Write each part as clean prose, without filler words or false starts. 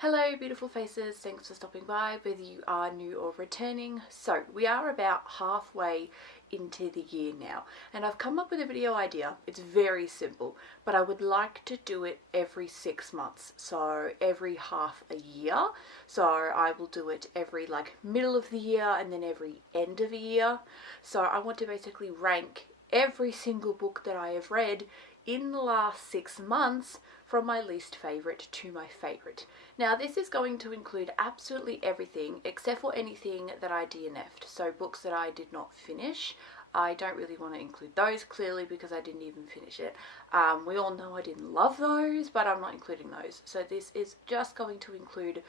Hello beautiful faces, thanks for stopping by, whether you are new or returning. So we are about halfway into the year now and I've come up with a video idea. It's very simple, but I would like to do it every 6 months, so every half a year. So I will do it every middle of the year and then every end of the year. So I want to basically rank every single book that I have read in the last 6 months from my least favourite to my favourite. Now this is going to include absolutely everything except for anything that I DNF'd, so books that I did not finish. I don't really want to include those clearly because I didn't even finish it. We all know I didn't love those, but I'm not including those. So this is just going to include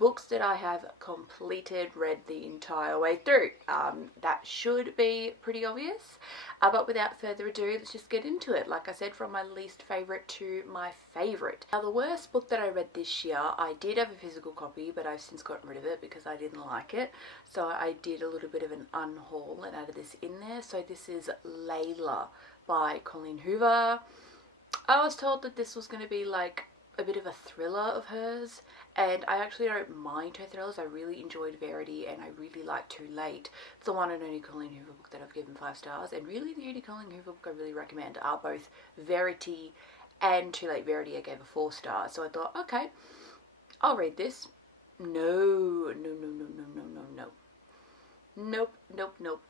books that I have completed, read the entire way through. That should be pretty obvious, but without further ado, let's just get into it. Like I said, from my least favourite to my favourite. Now the worst book that I read this year, I did have a physical copy, but I've since gotten rid of it because I didn't like it. So I did a little bit of an unhaul and added this in there. So this is Layla by Colleen Hoover. I was told that this was going to be like a bit of a thriller of hers, and I actually don't mind her thrillers. I really enjoyed Verity and I really liked Too Late. It's the one and only Colleen Hoover book that I've given 5 stars, and really the only Colleen Hoover book I really recommend are both Verity and Too Late. Verity I gave a 4 stars, so I thought, okay, I'll read this. No. Nope.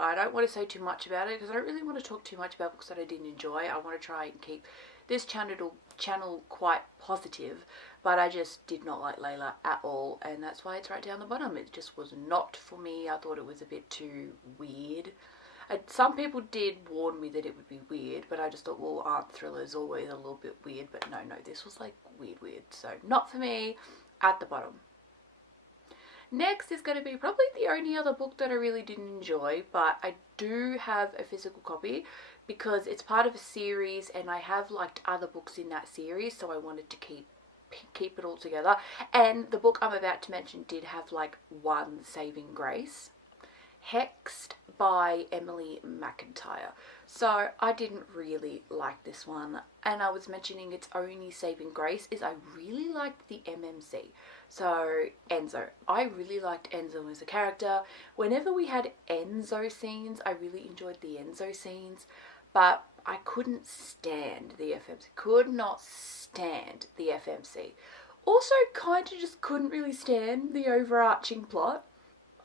I don't want to say too much about it because I don't really want to talk too much about books that I didn't enjoy. I want to try and keep this channel quite positive, but I just did not like Layla at all, and that's why it's right down the bottom. It just was not for me. I thought it was a bit too weird. Some people did warn me that it would be weird, but I just thought, well, aren't thrillers always a little bit weird? But no, this was like weird. So not for me, at the bottom. Next is going to be probably the only other book that I really didn't enjoy, but I do have a physical copy because it's part of a series and I have liked other books in that series, so I wanted to keep it all together. And the book I'm about to mention did have like one saving grace. Hexed by Emily McIntyre. So I didn't really like this one, and I was mentioning its only saving grace is I really liked the MMC. So Enzo, I really liked Enzo as a character. Whenever we had Enzo scenes, I really enjoyed the Enzo scenes, but I couldn't stand the FMC. Could not stand the FMC. Also kind of just couldn't really stand the overarching plot.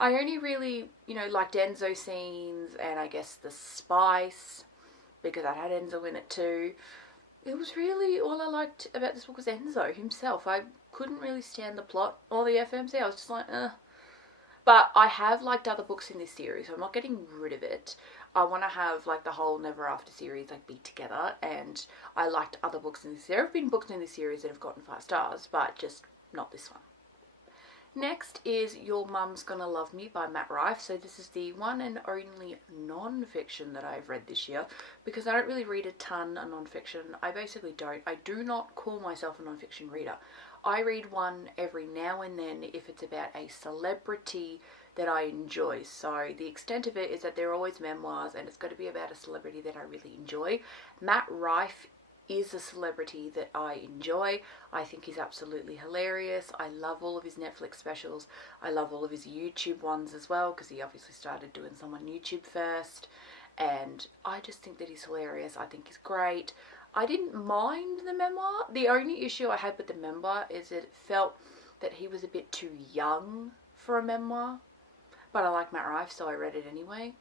I only really, liked Enzo scenes and I guess the spice, because I had Enzo in it too. It was really, all I liked about this book was Enzo himself. I couldn't really stand the plot or the FMC. I was just like, But I have liked other books in this series, so I'm not getting rid of it. I want to have the whole Never After series be together, and I liked other books in this. There have been books in this series that have gotten 5 stars, but just not this one. Next is Your Mum's Gonna Love Me by Matt Rife. So this is the one and only non-fiction that I've read this year, because I don't really read a ton of non-fiction. I basically don't. I do not call myself a non-fiction reader. I read one every now and then if it's about a celebrity that I enjoy. So the extent of it is that they're always memoirs and it's got to be about a celebrity that I really enjoy. Matt Rife is a celebrity that I enjoy. I think he's absolutely hilarious. I love all of his Netflix specials. I love all of his YouTube ones as well, because he obviously started doing some on YouTube first. And I just think that he's hilarious. I think he's great. I didn't mind the memoir. The only issue I had with the memoir is that it felt that he was a bit too young for a memoir. But I like Matt Rife, so I read it anyway.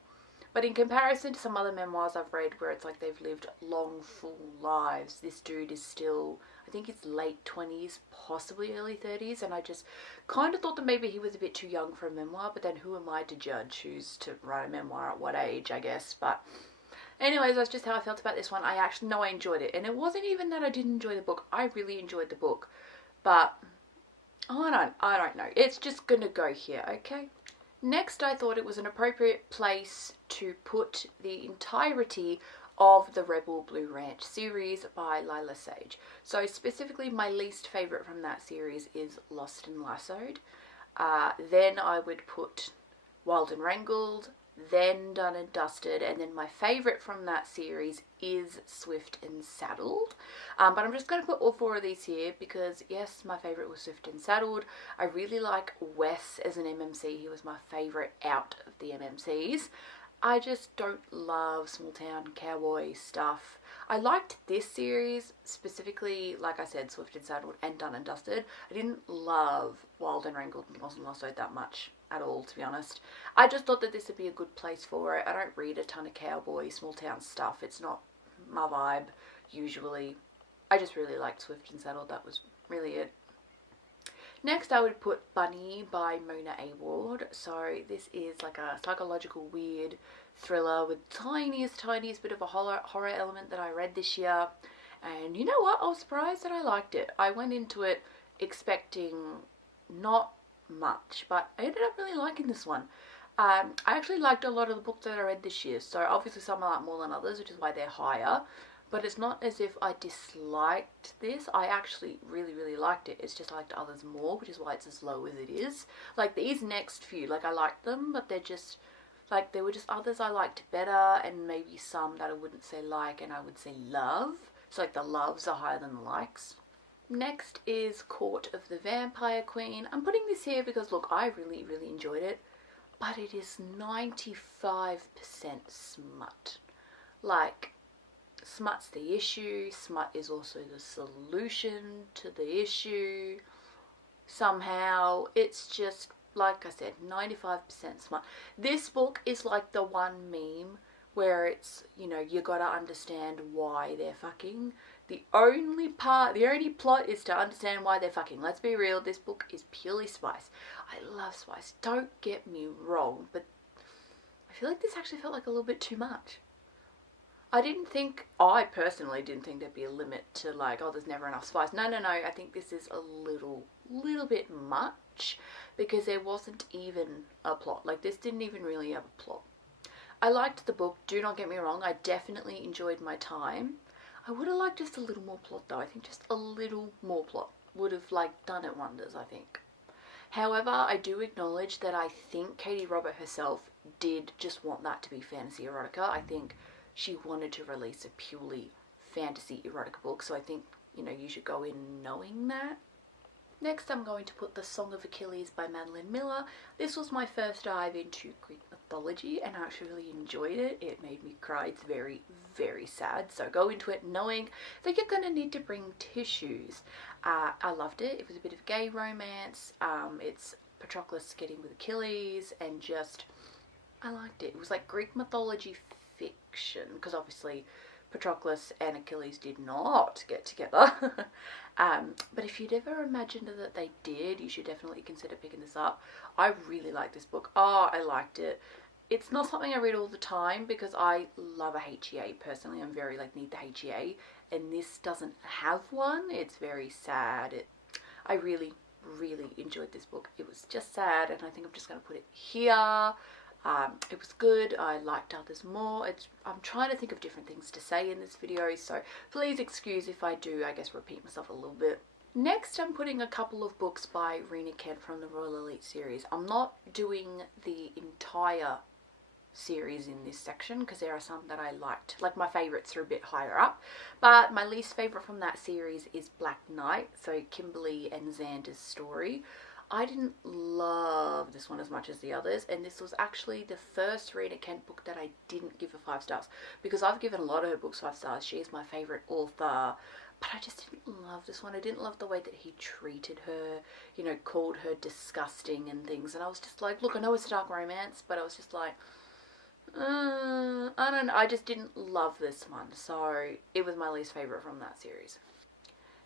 But in comparison to some other memoirs I've read where it's like they've lived long, full lives, this dude is still, I think it's late 20s, possibly early 30s, and I just kind of thought that maybe he was a bit too young for a memoir, but then who am I to judge who's to write a memoir at what age, I guess. But anyways, that's just how I felt about this one. I actually know I enjoyed it, and it wasn't even that I didn't enjoy the book. I really enjoyed the book, but I don't know. It's just gonna go here, okay? Next, I thought it was an appropriate place to put the entirety of the Rebel Blue Ranch series by Lila Sage. So specifically, my least favourite from that series is Lost and Lassoed. Then I would put Wild and Wrangled, then Done and Dusted, and then my favourite from that series is Swift and Saddled. But I'm just going to put all 4 of these here because, yes, my favourite was Swift and Saddled. I really like Wes as an MMC. He was my favourite out of the MMCs. I just don't love small town cowboy stuff. I liked this series, specifically, like I said, Swift and Saddled and Done and Dusted. I didn't love Wild and Wrangled and Lost and Lassoed that much at all, to be honest. I just thought that this would be a good place for it. I don't read a ton of cowboy, small town stuff. It's not my vibe, usually. I just really liked Swift and Saddled. That was really it. Next, I would put Bunny by Mona Award. So this is like a psychological weird thriller with tiniest bit of a horror element that I read this year. And you know what? I was surprised that I liked it. I went into it expecting not much, but I ended up really liking this one. I actually liked a lot of the books that I read this year. So obviously some I like more than others, which is why they're higher. But it's not as if I disliked this. I actually really liked it. It's just I liked others more, which is why it's as low as it is. Like these next few, like I liked them, but they're just, like there were just others I liked better, and maybe some that I wouldn't say like and I would say love. So like the loves are higher than the likes. Next is Court of the Vampire Queen. I'm putting this here because look, I really enjoyed it, but it is 95% smut. Like, smut's the issue, smut is also the solution to the issue. Somehow, it's just, like I said, 95% smut. This book is like the one meme where it's, you know, you gotta understand why they're fucking. The only plot is to understand why they're fucking. Let's be real, this book is purely spice. I love spice, don't get me wrong, but I feel like this actually felt like a little bit too much. I personally didn't think there'd be a limit to like, oh, there's never enough spice. No, I think this is a little bit much because there wasn't even a plot. Like this didn't even really have a plot. I liked the book, do not get me wrong, I definitely enjoyed my time. I would have liked just a little more plot though. I think just a little more plot would have like done it wonders, I think. However, I do acknowledge that I think Katie Robert herself did just want that to be fantasy erotica. I think she wanted to release a purely fantasy erotica book, so I think, you know, you should go in knowing that. Next, I'm going to put The Song of Achilles by Madeline Miller. This was my first dive into Greek mythology, and I actually really enjoyed it. It made me cry. It's very sad. So go into it knowing that you're going to need to bring tissues. I loved it. It was a bit of gay romance. It's Patroclus getting with Achilles, and just, I liked it. It was like Greek mythology fiction, because obviously Patroclus and Achilles did not get together. But if you'd ever imagined that they did, you should definitely consider picking this up. I really like this book. Oh, I liked it. It's not something I read all the time because I love a HEA personally. I'm very like need the HEA, and this doesn't have one. It's very sad. I really enjoyed this book. It was just sad, and I think I'm just going to put it here. It was good. I liked others more. I'm trying to think of different things to say in this video, so please excuse if I do, I guess, repeat myself a little bit. Next, I'm putting a couple of books by Rena Kent from the Royal Elite series. I'm not doing the entire series in this section because there are some that I liked. Like my favourites are a bit higher up, but my least favourite from that series is Black Knight, so Kimberly and Xander's story. I didn't love this one as much as the others, and this was actually the first Rena Kent book that I didn't give her 5 stars, because I've given a lot of her books 5 stars. She is my favourite author, but I just didn't love this one. I didn't love the way that he treated her, you know, called her disgusting and things, and I was just like, look, I know it's a dark romance, but I was just like, I don't know, I just didn't love this one, so it was my least favourite from that series.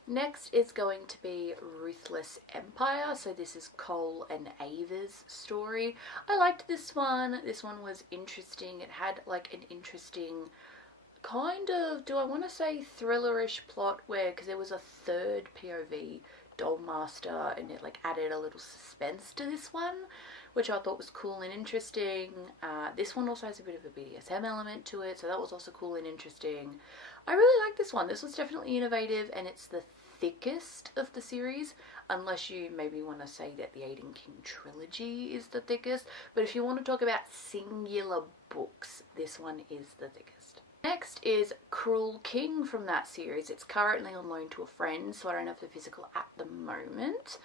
Next is going to be Ruthless Empire. So this is Cole and Ava's story. I liked this one. This one was interesting. It had like an interesting kind of, do I want to say thrillerish plot where, because there was a third POV dollmaster and it like added a little suspense to this one, which I thought was cool and interesting. This one also has a bit of a BDSM element to it, so that was also cool and interesting. I really like this one. This was definitely innovative, and it's the thickest of the series, unless you maybe want to say that the Aiden King trilogy is the thickest. But if you want to talk about singular books, this one is the thickest. Next is Cruel King from that series. It's currently on loan to a friend, so I don't have the physical at the moment.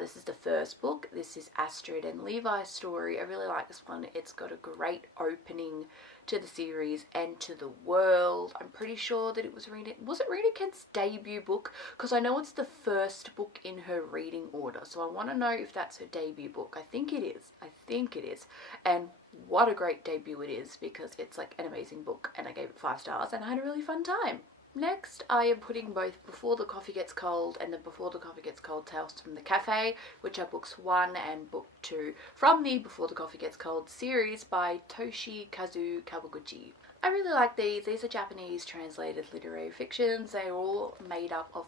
This is the first book. This is Astrid and Levi's story. I really like this one. It's got a great opening to the series and to the world. I'm pretty sure that it was Rita Kent's debut book? Because I know it's the first book in her reading order, so I want to know if that's her debut book. I think it is. I think it is. And what a great debut it is, because it's like an amazing book, and I gave it 5 stars and I had a really fun time. Next, I am putting both Before the Coffee Gets Cold and the Before the Coffee Gets Cold Tales from the Cafe, which are books 1 and book 2 from the Before the Coffee Gets Cold series by Toshikazu Kawaguchi. I really like these. These are Japanese translated literary fictions. They're all made up of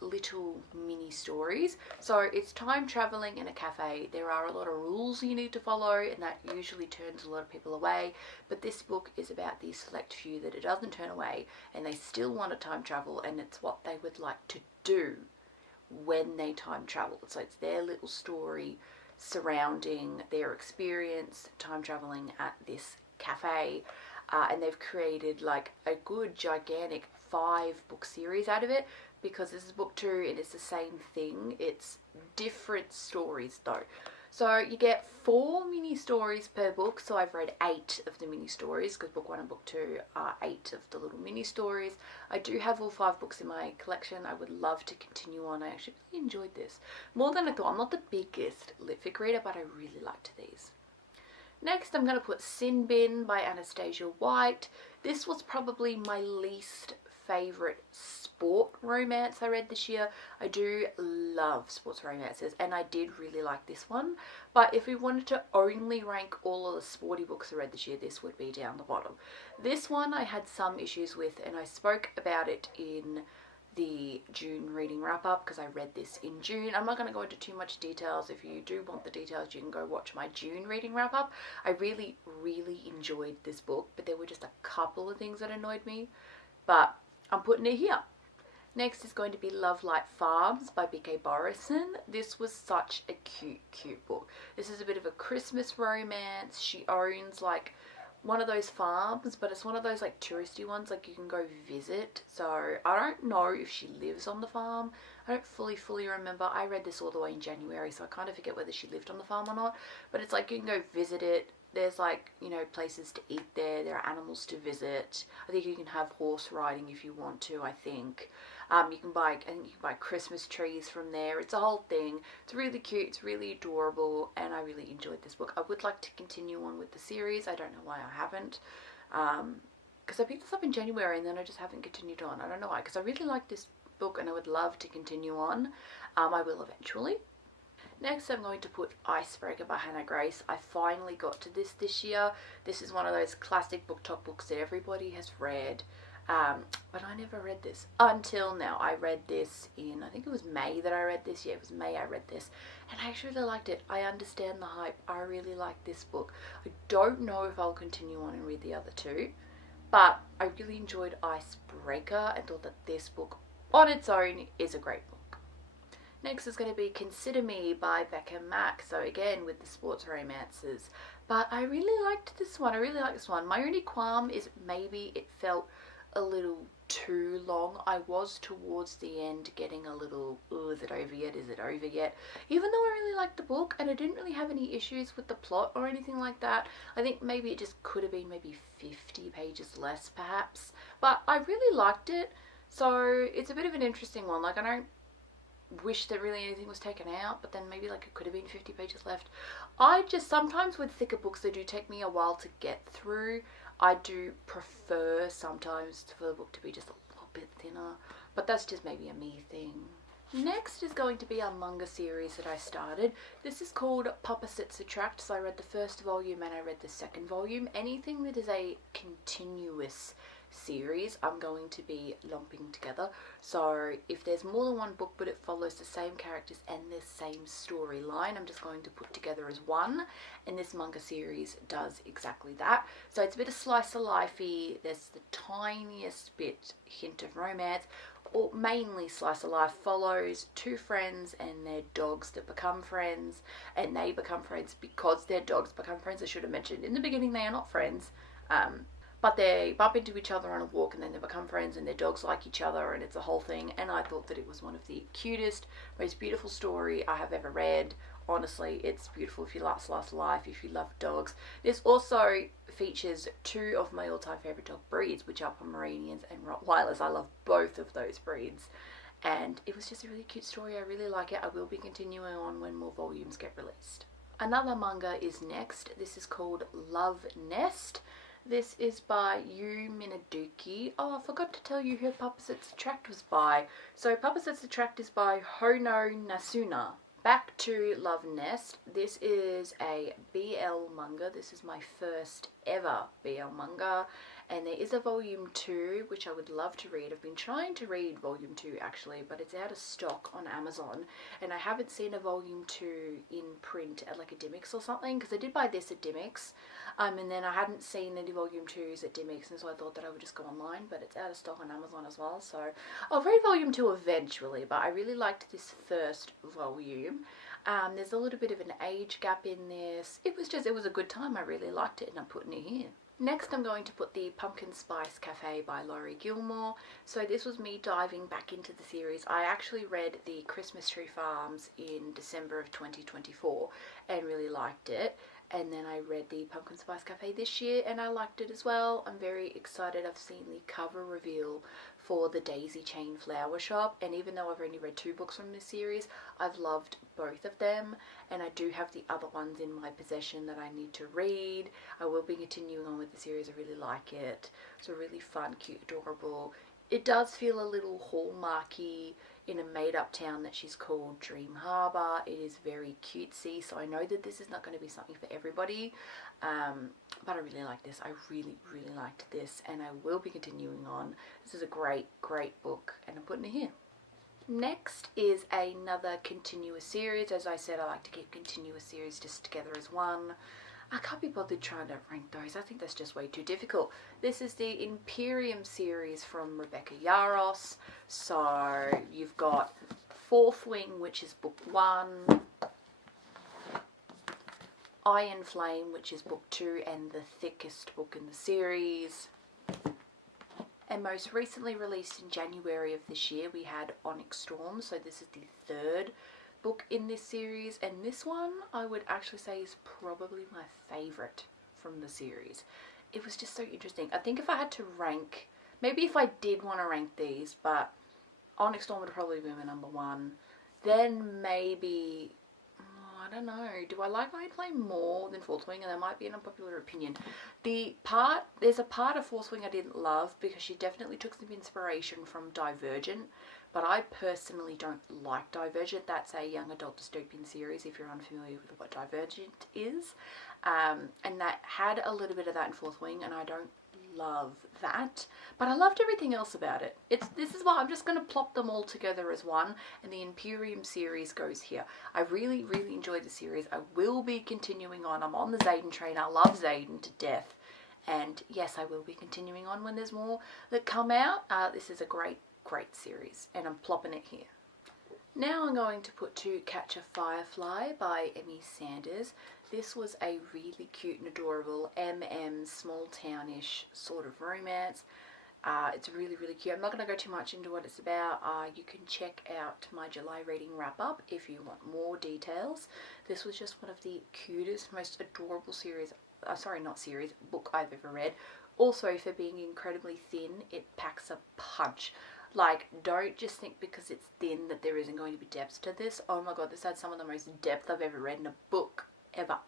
little mini stories. So it's time traveling in a cafe. There are a lot of rules you need to follow, and that usually turns a lot of people away. But this book is about the select few that it doesn't turn away, and they still want to time travel, and it's what they would like to do when they time travel. So it's their little story surrounding their experience time traveling at this cafe. And they've created like a good gigantic 5-book series out of it, because this is book 2 and it's the same thing. It's different stories though. So you get 4 mini stories per book. So I've read 8 of the mini stories, because book 1 and book 2 are 8 of the little mini stories. I do have all 5 books in my collection. I would love to continue on. I actually really enjoyed this more than I thought. I'm not the biggest litfic reader, but I really liked these. Next, I'm going to put Sin Bin by Anastasia White. This was probably my least favourite sport romance I read this year. I do love sports romances, and I did really like this one. But if we wanted to only rank all of the sporty books I read this year, this would be down the bottom. This one I had some issues with, and I spoke about it in the June reading wrap up, because I read this in June. I'm not going to go into too much details. If you do want the details, you can go watch my June reading wrap up. I really enjoyed this book, but there were just a couple of things that annoyed me, but I'm putting it here. Next is going to be Love Light Farms by B.K. Borison. This was such a cute book. This is a bit of a Christmas romance. She owns like one of those farms, but it's one of those like touristy ones, like you can go visit. So I don't know if she lives on the farm. I don't fully remember. I read this all the way in January, so I kind of forget whether she lived on the farm or not. But it's like you can go visit it. There's like, you know, places to eat there. There are animals to visit. I think you can have horse riding if you want to, I think. You can buy, I think you can buy Christmas trees from there. It's a whole thing. It's really cute. It's really adorable, and I really enjoyed this book. I would like to continue on with the series. I don't know why I haven't. Because I picked this up in January, and then I just haven't continued on. I don't know why, because I really like this book, and I would love to continue on. I will eventually. Next, I'm going to put Icebreaker by Hannah Grace. I finally got to this year. This is one of those classic BookTok books that everybody has read. But I never read this until now. I read this in, I think it was May that I read this. Yeah, it was May I read this, and I actually really liked it. I understand the hype. I really like this book. I don't know if I'll continue on and read the other 2, but I really enjoyed Icebreaker and thought that this book on its own is a great book. Next is going to be Consider Me by Becca Mack. So again, with the sports romances, but I really liked this one. I really like this one. My only qualm is maybe it felt a little too long. I was towards the end getting a little, oh, is it over yet? Is it over yet? Even though I really liked the book and I didn't really have any issues with the plot or anything like that. I think maybe it just could have been maybe 50 pages less perhaps. But I really liked it. So it's a bit of an interesting one. Like, I don't wish that really anything was taken out, but then maybe like it could have been 50 pages left. I just, sometimes with thicker books, they do take me a while to get through. I do prefer sometimes for the book to be just a little bit thinner, but that's just maybe a me thing. Next is going to be a manga series that I started. This is called Opposites Attract. So I read the first volume and I read the second volume. Anything that is a continuous series I'm going to be lumping together. So if there's more than one book but it follows the same characters and the same storyline, I'm just going to put together as one, and this manga series does exactly that. So it's a bit of slice of lifey. There's the tiniest bit hint of romance. or mainly slice of life, follows two friends and their dogs that become friends, and they become friends because their dogs become friends. I should have mentioned in the beginning they are not friends, but they bump into each other on a walk and then they become friends and their dogs like each other and it's a whole thing. And I thought that it was one of the cutest, most beautiful story I have ever read. Honestly, it's beautiful if you like slice of life, if you love dogs. This also features two of my all-time favourite dog breeds, which are Pomeranians and Rottweilers. I love both of those breeds. And it was just a really cute story. I really like it. I will be continuing on when more volumes get released. Another manga is next. This is called Love Nest. This is by Yu Minaduki. Oh, I forgot to tell you who Papaset's Attract was by. So Papaset's Attract is by Hono Nasuna. Back to Love Nest. This is a BL manga. This is my first ever BL manga. And there is a volume 2, which I would love to read. I've been trying to read volume 2 actually, but it's out of stock on Amazon. And I haven't seen a volume 2 in print at like a Dimmicks or something, because I did buy this at Dimmicks. And then I hadn't seen any volume 2s at Dimmicks, and so I thought that I would just go online, but it's out of stock on Amazon as well. So I'll read volume 2 eventually, but I really liked this first volume. There's a little bit of an age gap in this. It was a good time. I really liked it, and I'm putting it here. Next, I'm going to put the Pumpkin Spice Cafe by Laurie Gilmore. So this was me diving back into the series. I actually read the Christmas Tree Farms in December of 2024 and really liked it. And then I read the Pumpkin Spice Cafe this year and I liked it as well. I'm very excited. I've seen the cover reveal for the Daisy Chain Flower Shop, and even though I've only read 2 books from this series, I've loved both of them, and I do have the other ones in my possession that I need to read. I will be continuing on with the series. I really like it. It's a really fun, cute, adorable. It does feel a little hallmarky in a made-up town that she's called Dream Harbour. It is very cutesy, so I know that this is not going to be something for everybody, but I really like this. I really, really liked this, and I will be continuing on. This is a great, great book, and I'm putting it here. Next is another continuous series. As I said, I like to keep continuous series just together as one. I can't be bothered trying to rank those. I think that's just way too difficult. This is the Imperium series from Rebecca Yarros. So you've got Fourth Wing, which is book 1, Iron Flame, which is book 2 and the thickest book in the series. And most recently released in January of this year, we had Onyx Storm. So this is the 3rd book in this series, and this one I would actually say is probably my favourite from the series. It was just so interesting. I think if I had to rank, maybe if I did want to rank these, but Onyx Storm would probably be my number 1. Then maybe, I don't know, do I like Iron Flame more than Fourth Wing? And that might be an unpopular opinion. There's a part of Fourth Wing I didn't love because she definitely took some inspiration from Divergent, but I personally don't like Divergent. That's a young adult dystopian series, if you're unfamiliar with what Divergent is. And that had a little bit of that in Fourth Wing, and I don't love that, but I loved everything else about it. This is why I'm just going to plop them all together as one, and the Imperium series goes here. I really, really enjoyed the series. I will be continuing on. I'm on the Xaden train. I love Xaden to death, and yes, I will be continuing on when there's more that come out. This is a great, great series, and I'm plopping it here. Now I'm going to put To Catch a Firefly by Emmy Sanders. This was a really cute and adorable small townish sort of romance. It's really, really cute. I'm not going to go too much into what it's about. You can check out my July reading wrap up if you want more details. This was just one of the cutest, most adorable book I've ever read. Also, for being incredibly thin, it packs a punch. Like, don't just think because it's thin that there isn't going to be depth to this. Oh my god, this had some of the most depth I've ever read in a book ever.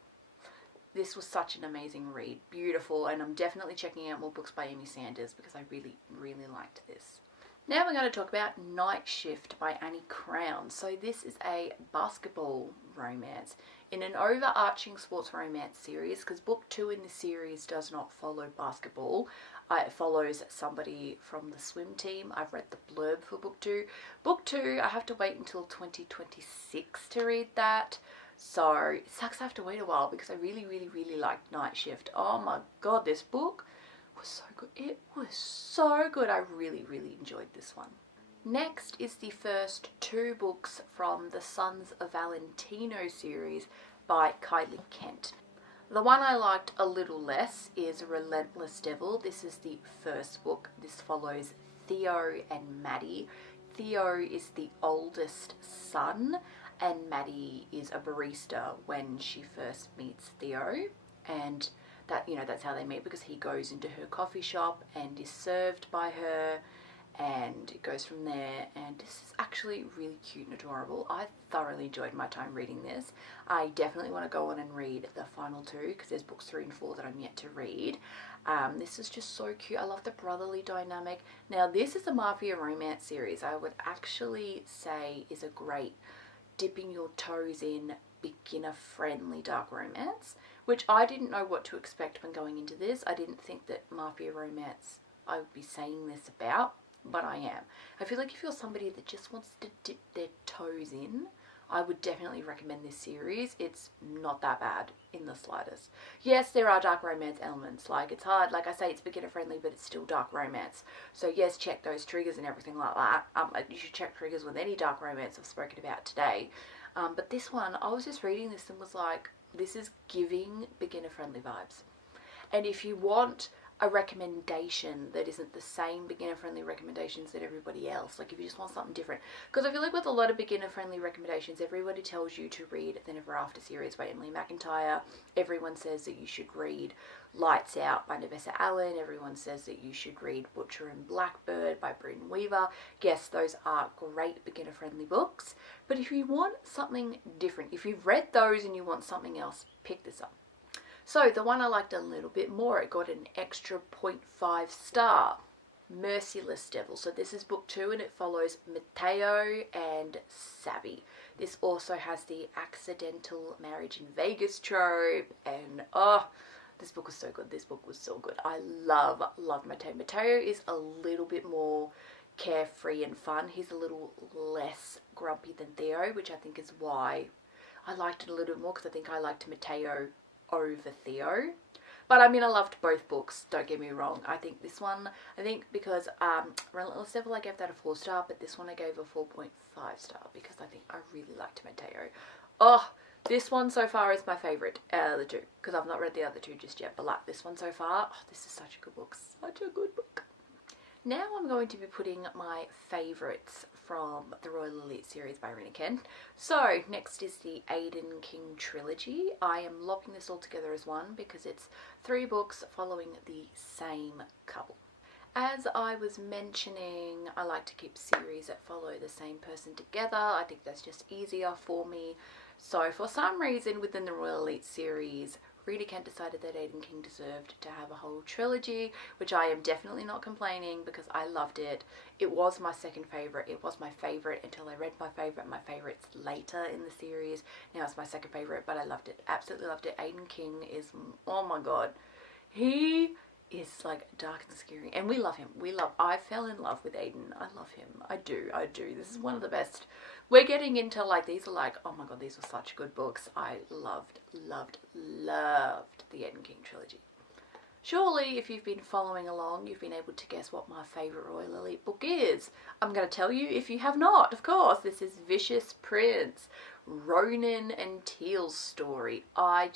This was such an amazing read. Beautiful, and I'm definitely checking out more books by Emmy Sanders because I really, really liked this. Now we're going to talk about Night Shift by Annie Crown. So this is a basketball romance in an overarching sports romance series, because book 2 in the series does not follow basketball. It follows somebody from the swim team. I've read the blurb for book 2. Book 2, I have to wait until 2026 to read that. So it sucks I have to wait a while because I really, really, really liked Night Shift. Oh my god, this book was so good. It was so good. I really, really enjoyed this one. Next is the first 2 books from the Sons of Valentino series by Kylie Kent. The one I liked a little less is Relentless Devil. This is the first book. This follows Theo and Maddie. Theo is the oldest son and Maddie is a barista when she first meets Theo, and that's how they meet, because he goes into her coffee shop and is served by her, and it goes from there. And this is actually really cute and adorable. I thoroughly enjoyed my time reading this. I definitely want to go on and read the final 2 because there's books 3 and 4 that I'm yet to read. This is just so cute. I love the brotherly dynamic. Now, this is a mafia romance series. I would actually say is a great dipping your toes in beginner friendly dark romance, which I didn't know what to expect when going into this. I didn't think that mafia romance I would be saying this about, but I am. I feel like if you're somebody that just wants to dip their toes in, I would definitely recommend this series. It's not that bad in the slightest. Yes, there are dark romance elements. Like, it's hard. Like I say, it's beginner friendly, but it's still dark romance. So yes, check those triggers and everything like that. You should check triggers with any dark romance I've spoken about today. But this one, I was just reading this and was like, this is giving beginner friendly vibes. And if you want a recommendation that isn't the same beginner friendly recommendations that everybody else, like if you just want something different, because I feel like with a lot of beginner friendly recommendations, everybody tells you to read The Never After series by Emily McIntyre. Everyone says that you should read Lights Out by Nevessa Allen. Everyone says that you should read Butcher and Blackbird by Bryn Weaver. Yes, those are great beginner friendly books, but if you want something different, if you've read those and you want something else, pick this up. So the one I liked a little bit more, it got an extra 0.5 star, Merciless Devil. So this is book 2 and it follows Mateo and Savvy. This also has the accidental marriage in Vegas trope, and this book was so good. This book was so good. I love Mateo. Mateo is a little bit more carefree and fun. He's a little less grumpy than Theo, which I think is why I liked it a little bit more, because I think I liked Mateo over Theo. But I mean, I loved both books, don't get me wrong. I think this one, because Relentless Devil, I gave that a 4 star, but this one I gave a 4.5 star because I think I really liked Mateo. Oh, this one so far is my favourite out of the 2, because I've not read the other 2 just yet, but like this one so far, this is such a good book, such a good book. Now I'm going to be putting my favourites from the Royal Elite series by Rina Kent. So next is the Aiden King trilogy. I am lopping this all together as one because it's 3 books following the same couple. As I was mentioning, I like to keep series that follow the same person together. I think that's just easier for me. So for some reason within the Royal Elite series, Rita Kent decided that Aiden King deserved to have a whole trilogy, which I am definitely not complaining because I loved it. It was my second favourite. It was my favourite until I read my favourite. My favourite's later in the series. Now it's my second favourite, but I loved it. Absolutely loved it. Aiden King is, oh my god. He is like dark and scary, and we love him. I fell in love with Aiden. I love him. I do. This is one of the best. We're getting into like, these are like, oh my god, these were such good books. I loved the Aiden King trilogy. Surely, if you've been following along, you've been able to guess what my favourite Royal Elite book is. I'm going to tell you if you have not, of course. This is Vicious Prince, Ronan and Teal's story. I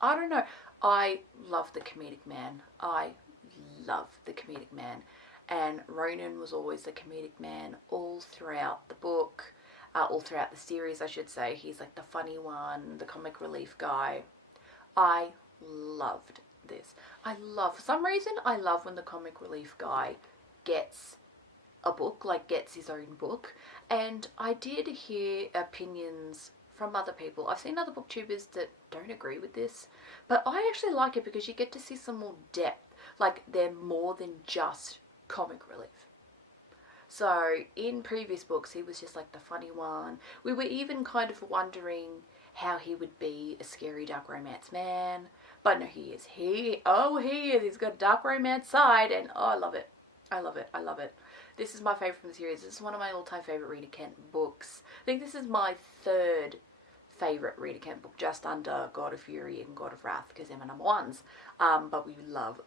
don't know. I love the comedic man. And Ronan was always the comedic man all throughout the book, all throughout the series, I should say. He's like the funny one, the comic relief guy. I loved this. For some reason, I love when the comic relief guy gets a book, like gets his own book. And I did hear opinions from other people. I've seen other booktubers that don't agree with this, but I actually like it because you get to see some more depth. Like, they're more than just comic relief. So in previous books, he was just like the funny one. We were even kind of wondering how he would be a scary dark romance man, but no, he is. He is. He's got a dark romance side, and I love it. I love it. This is my favourite from the series. This is one of my all-time favourite Rita Kent books. I think this is my 3rd favourite Rita Kent book, just under God of Fury and God of Wrath, because they're my number 1s. But we love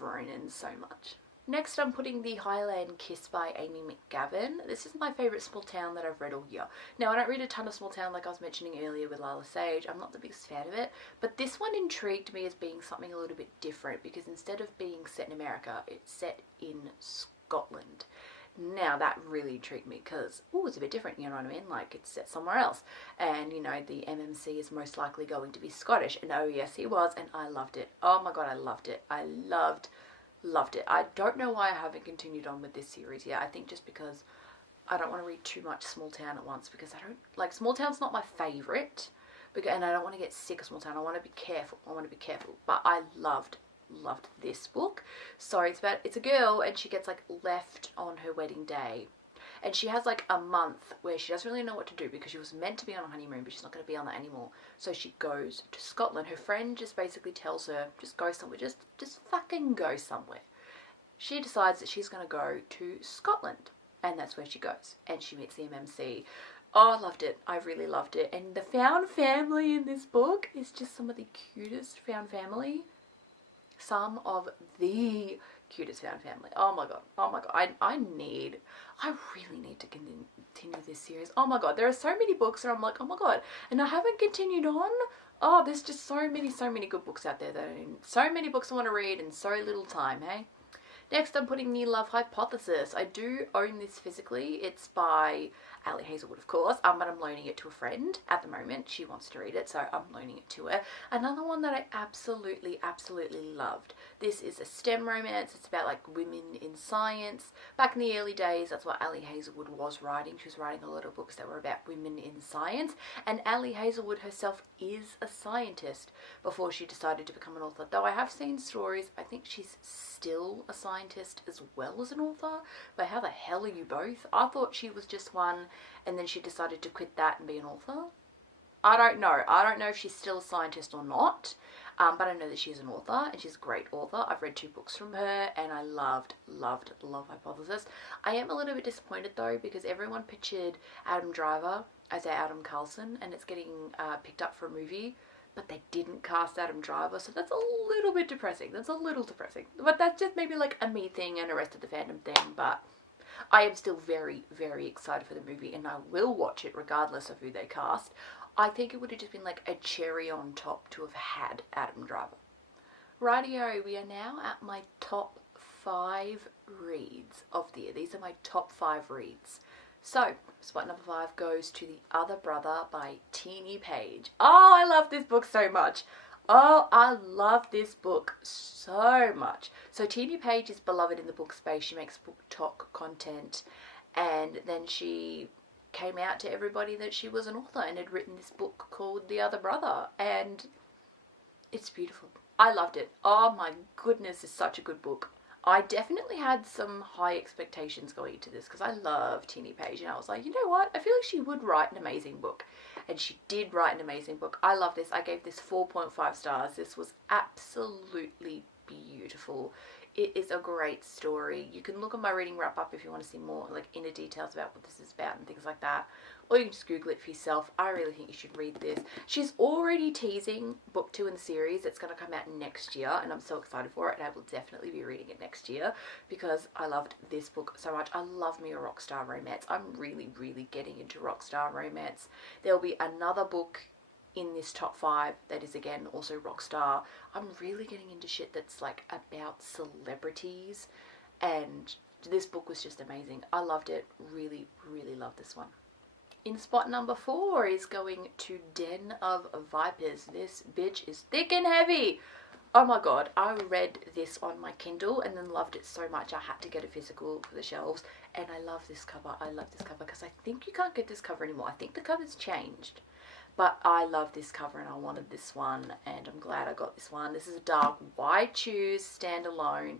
Ronan so much. Next, I'm putting The Highland Kiss by Amy McGavin. This is my favourite small town that I've read all year. Now, I don't read a ton of small town like I was mentioning earlier with Lila Sage. I'm not the biggest fan of it, but this one intrigued me as being something a little bit different because instead of being set in America, it's set in Scotland. Now, that really intrigued me because, it's a bit different, you know what I mean? Like, it's set somewhere else. And, you know, the MMC is most likely going to be Scottish. And oh, yes, he was. And I loved it. Oh, my God, I loved it. I loved it. I don't know why I haven't continued on with this series yet. I think just because I don't want to read too much small town at once because I don't like small town's not my favorite, and I don't want to get sick of small town. I want to be careful. But I loved this book. So it's a girl and she gets like left on her wedding day. And she has like a month where she doesn't really know what to do because she was meant to be on a honeymoon, but she's not going to be on that anymore. So she goes to Scotland. Her friend just basically tells her, just go somewhere, just fucking go somewhere. She decides that she's going to go to Scotland. And that's where she goes. And she meets the MMC. Oh, I loved it. I really loved it. And the found family in this book is just some of the cutest found family. Some of the cutest found family. Oh my god. I really need to continue this series. Oh my god. There are so many books where I'm like, oh my god. And I haven't continued on. Oh, there's just so many good books out there so many books I want to read in so little time, hey? Next, I'm putting the Love Hypothesis. I do own this physically. It's by Ali Hazelwood, of course, but I'm loaning it to a friend at the moment. She wants to read it, so I'm loaning it to her. Another one that I absolutely loved. This is a STEM romance. It's about like women in science. Back in the early days, that's what Ali Hazelwood was writing. She was writing a lot of books that were about women in science, and Ali Hazelwood herself is a scientist before she decided to become an author. Though I have seen stories, I think she's still a scientist as well as an author, but how the hell are you both? I thought she was just one and then she decided to quit that and be an author. I don't know if she's still a scientist or not, but I know that she's an author and she's a great author. I've read 2 books from her and I loved Love Hypothesis. I am a little bit disappointed though because everyone pictured Adam Driver as Adam Carlson and it's getting picked up for a movie, but they didn't cast Adam Driver, so that's a little bit depressing. But that's just maybe like a me thing and a rest of the fandom thing, but I am still very excited for the movie and I will watch it regardless of who they cast. I think it would have just been like a cherry on top to have had Adam Driver. Rightio, we are now at my top 5 reads of the year. These are my top 5 reads. So, spot number 5 goes to The Other Brother by Teenie Page. Oh, I love this book so much. Oh, I love this book so much. So Teenie Page is beloved in the book space. She makes book talk content, and then she came out to everybody that she was an author and had written this book called The Other Brother, and it's beautiful. I loved it. Oh my goodness, it's such a good book. I definitely had some high expectations going into this because I love Teenie Page and I was like, you know what? I feel like she would write an amazing book. And she did write an amazing book. I love this. I gave this 4.5 stars. This was absolutely beautiful. It is a great story. You can look at my reading wrap up if you want to see more like inner details about what this is about and things like that. Or you can just Google it for yourself. I really think you should read this. She's already teasing book 2 in the series. It's going to come out next year and I'm so excited for it. And I will definitely be reading it next year because I loved this book so much. I love me a rockstar romance. I'm really getting into rockstar romance. There will be another book in this top 5 that is again also rockstar. I'm really getting into shit that's like about celebrities and this book was just amazing. I loved it. Really loved this one. In spot number 4 is going to Den of Vipers. This bitch is thick and heavy. Oh my god, I read this on my Kindle and then loved it so much I had to get a physical for the shelves. And I love this cover. I love this cover because I think you can't get this cover anymore. I think the cover's changed. But I love this cover and I wanted this one and I'm glad I got this one. This is a dark white shoes standalone.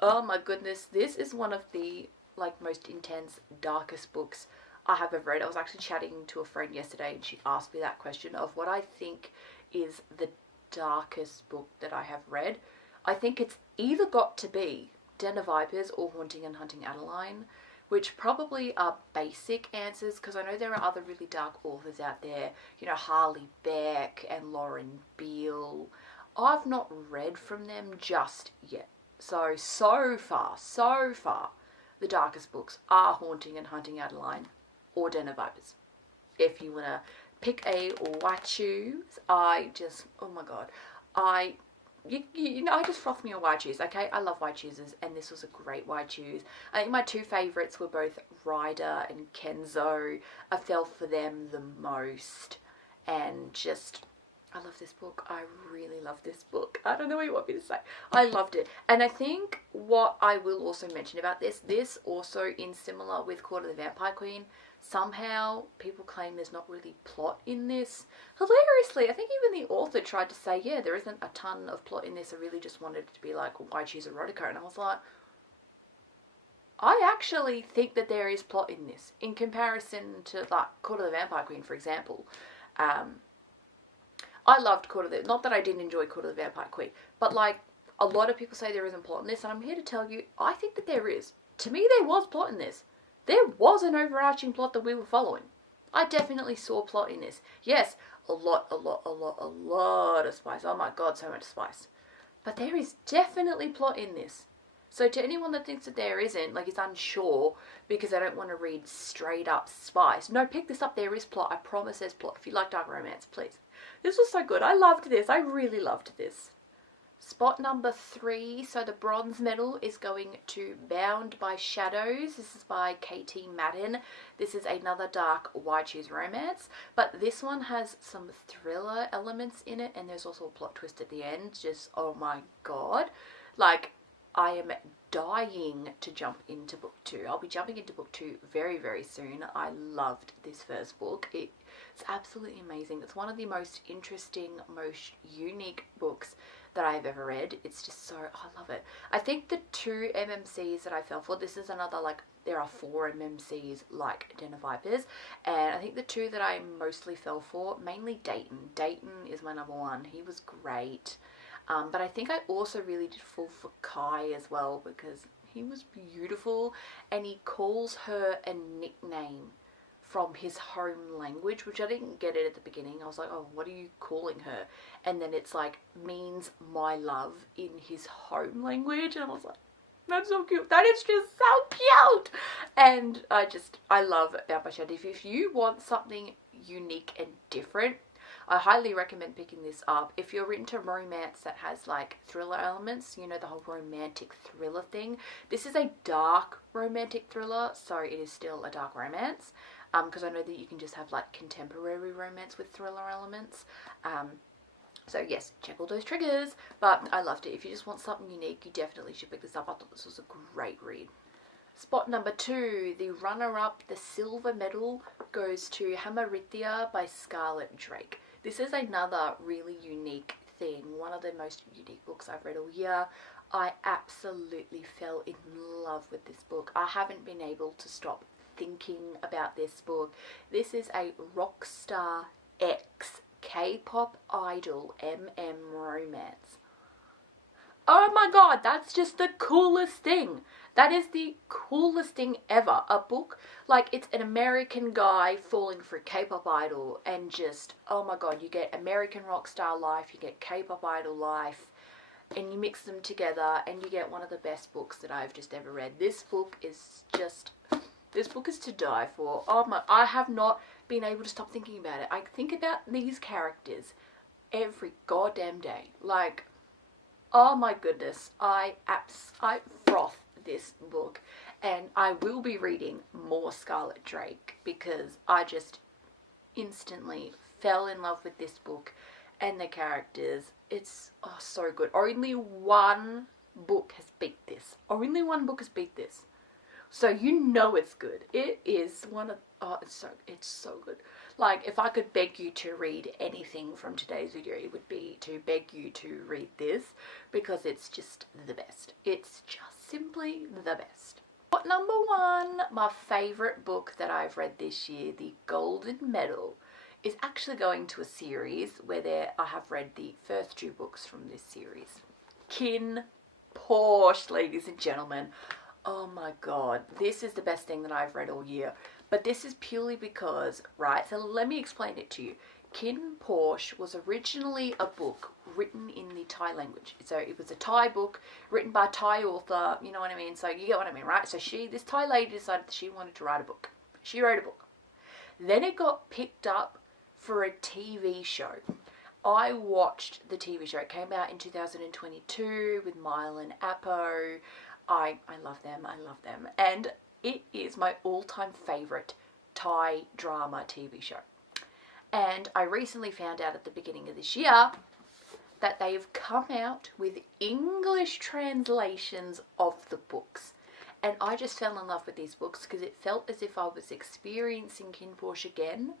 Oh my goodness, this is one of the like most intense, darkest books I have ever read. I was actually chatting to a friend yesterday and she asked me that question of what I think is the darkest book that I have read. I think it's either got to be Den of Vipers or Haunting and Hunting Adeline, which probably are basic answers because I know there are other really dark authors out there, you know, Harley Beck and Lauren Beale. I've not read from them just yet. So far, the darkest books are Haunting and Hunting Adeline or Den of Vipers. If you want to pick a white shoes, I just, oh my god, you know, I just froth me on white shoes, okay? I love white shoes, and this was a great white shoes. I think my two favourites were both Ryder and Kenzo. I fell for them the most, and just, I love this book. I really love this book. I don't know what you want me to say. I loved it. And I think what I will also mention about this also in similar with Court of the Vampire Queen, somehow people claim there's not really plot in this. Hilariously, I think even the author tried to say, yeah, there isn't a ton of plot in this. I really just wanted it to be like, why choose erotica? And I was like, I actually think that there is plot in this. In comparison to like Court of the Vampire Queen, for example. I loved not that I didn't enjoy Court of the Vampire Queen, but like a lot of people say there isn't plot in this, and I'm here to tell you, I think that there is. To me, there was plot in this. There was an overarching plot that we were following. I definitely saw plot in this. Yes, a lot of spice. Oh my god, so much spice. But there is definitely plot in this. So to anyone that thinks that there isn't, like is unsure because they don't want to read straight up spice, no, pick this up, there is plot. I promise there's plot. If you like dark romance, please. This was so good. I loved this. I really loved this. Spot number 3, so the bronze medal is going to Bound by Shadows. This is by K.T. Madden. This is another dark white shoes romance, but this one has some thriller elements in it, and there's also a plot twist at the end. Just, oh my god. Like, I am dying to jump into book 2. I'll be jumping into book 2 very, very soon. I loved this first book. It's absolutely amazing. It's one of the most interesting, most unique books that I've ever read. It's just so, I love it. I think the 2 MMCs that I fell for, this is another, like, there are 4 MMCs like Den of Vipers, and I think the 2 that I mostly fell for, mainly Dayton. Dayton is my number 1. He was great. But I think I also really did fall for Kai as well, because he was beautiful, and he calls her a nickname from his home language, which I didn't get it at the beginning. I was like, oh, what are you calling her? And then it's like, means my love in his home language. And I was like, that's so cute. That is just so cute. And I love Bound by Shadows. If you want something unique and different, I highly recommend picking this up. If you're into romance that has like thriller elements, you know, the whole romantic thriller thing. This is a dark romantic thriller, so it is still a dark romance. Because I know that you can just have like contemporary romance with thriller elements. So yes, check all those triggers. But I loved it. If you just want something unique, you definitely should pick this up. I thought this was a great read. Spot number 2, the runner-up, the silver medal, goes to Hamarithia by Scarlett Drake. This is another really unique thing. One of the most unique books I've read all year. I absolutely fell in love with this book. I haven't been able to stop thinking about this book. This is a Rockstar X K-pop idol MM romance. Oh my god, that's just the coolest thing. That is the coolest thing ever. A book, like, it's an American guy falling for a K-pop idol, and just, oh my god, you get American rock star life, you get K-pop idol life, and you mix them together, and you get one of the best books that I've just ever read. This book is to die for. Oh my, I have not been able to stop thinking about it. I think about these characters every goddamn day. Like, oh my goodness, I froth this book, and I will be reading more Scarlett Drake because I just instantly fell in love with this book and the characters. It's so good. Only one book has beat this. Only one book has beat this. So you know it's good. It is one of, it's so good. Like, if I could beg you to read anything from today's video, it would be to beg you to read this, because it's just the best. It's just simply the best. But number 1, my favourite book that I've read this year, the Golden Medal, is actually going to a series where I have read the first 2 books from this series. Kin Porsche, ladies and gentlemen. Oh my god, this is the best thing that I've read all year. But this is purely because, right, so let me explain it to you. Kin Porsche was originally a book written in the Thai language. So it was a Thai book written by a Thai author, you know what I mean? So you get what I mean, right? So this Thai lady decided that she wanted to write a book. She wrote a book. Then it got picked up for a TV show. I watched the TV show. It came out in 2022 with Mile and Apo. I love them. I love them. And it is my all-time favourite Thai drama TV show. And I recently found out at the beginning of this year that they've come out with English translations of the books. And I just fell in love with these books because it felt as if I was experiencing Kin Porsche again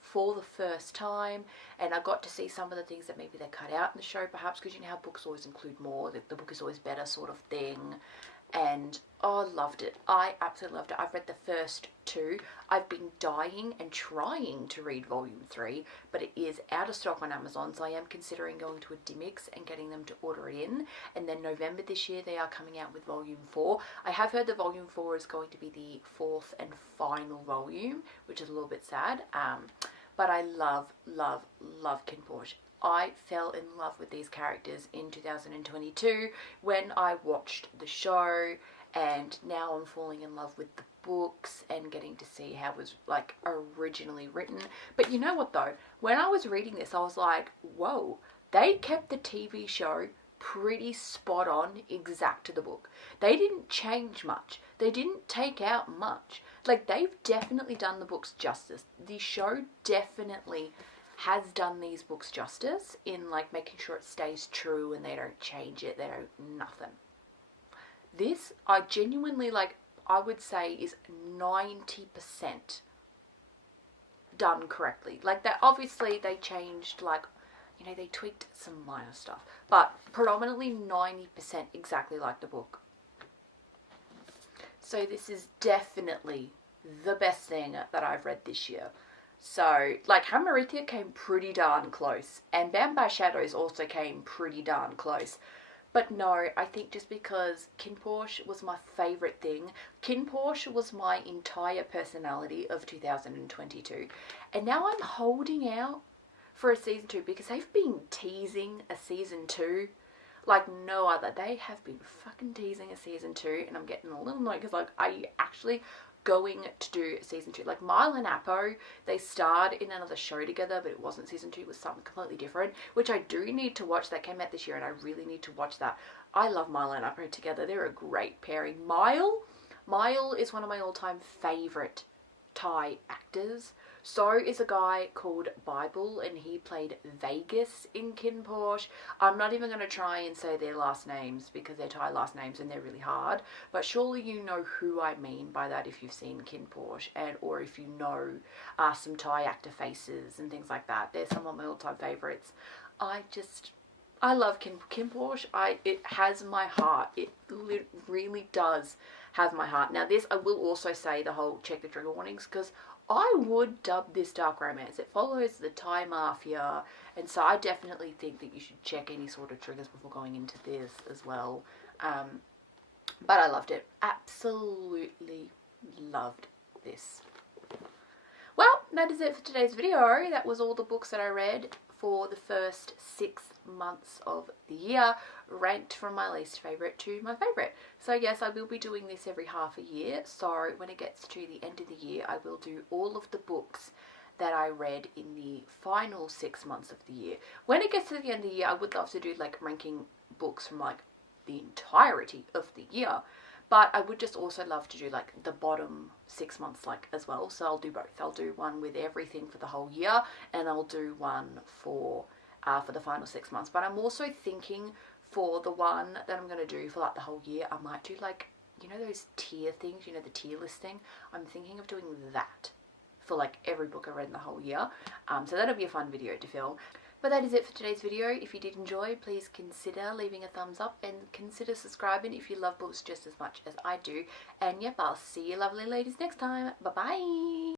for the first time, and I got to see some of the things that maybe they cut out in the show, perhaps, because you know how books always include more, the book is always better sort of thing. And oh, I loved it. I absolutely loved it. I've read the first 2. I've been dying and trying to read volume 3, but it is out of stock on Amazon, so I am considering going to a Dimmix and getting them to order it in. And then November this year they are coming out with volume 4. I have heard that volume 4 is going to be the 4th and final volume, which is a little bit sad. But I love Kin Porsche. I fell in love with these characters in 2022 when I watched the show, and now I'm falling in love with the books and getting to see how it was like originally written. But you know what though, when I was reading this I was like, whoa, they kept the TV show pretty spot on exact to the book. They didn't change much. They didn't take out much. Like, they've definitely done the books justice. The show definitely has done these books justice in like making sure it stays true and they don't change it, they don't nothing. This I genuinely like, I would say is 90% done correctly. Like, that obviously they changed, like, you know, they tweaked some minor stuff, but predominantly 90% exactly like the book. So this is definitely the best thing that I've read this year. So, like, Hamarithia came pretty darn close, and Bound by Shadows also came pretty darn close. But no, I think just because Kin Porsche was my favourite thing, Kin Porsche was my entire personality of 2022, and now I'm holding out for a season 2 because they've been teasing a season 2 like no other. They have been fucking teasing a season 2, and I'm getting a little annoyed because, like, are you actually going to do season 2? Like, Mile and Apo, they starred in another show together, but it wasn't season 2, it was something completely different, which I do need to watch. That came out this year and I really need to watch that. I love Mile and Apo together. They're a great pairing. Mile is one of my all-time favourite Thai actors. So is a guy called Bible, and he played Vegas in Kin Porsche. I'm not even going to try and say their last names because they're Thai last names and they're really hard, but surely you know who I mean by that if you've seen Kin Porsche, and or if you know some Thai actor faces and things like that. They're some of my all-time favourites. I love Kin Porsche. It has my heart. It really does have my heart. Now this, I will also say the whole check the trigger warnings, because I would dub this dark romance. It follows the Thai mafia, and so I definitely think that you should check any sort of triggers before going into this as well. But I loved it. Absolutely loved this. Well, that is it for today's video. That was all the books that I read for the first 6 months of the year, ranked from my least favourite to my favourite. So yes, I will be doing this every half a year, so when it gets to the end of the year I will do all of the books that I read in the final 6 months of the year. When it gets to the end of the year, I would love to do like ranking books from like the entirety of the year, but I would just also love to do like the bottom 6 months like as well. So I'll do both. I'll do one with everything for the whole year, and I'll do one for the final 6 months. But I'm also thinking for the one that I'm going to do for like the whole year, I might do like, you know, those tier things, you know, the tier listing. I'm thinking of doing that for like every book I read in the whole year. So that'll be a fun video to film. But that is it for today's video. If you did enjoy, please consider leaving a thumbs up and consider subscribing if you love books just as much as I do. And yep, I'll see you lovely ladies next time. Bye bye.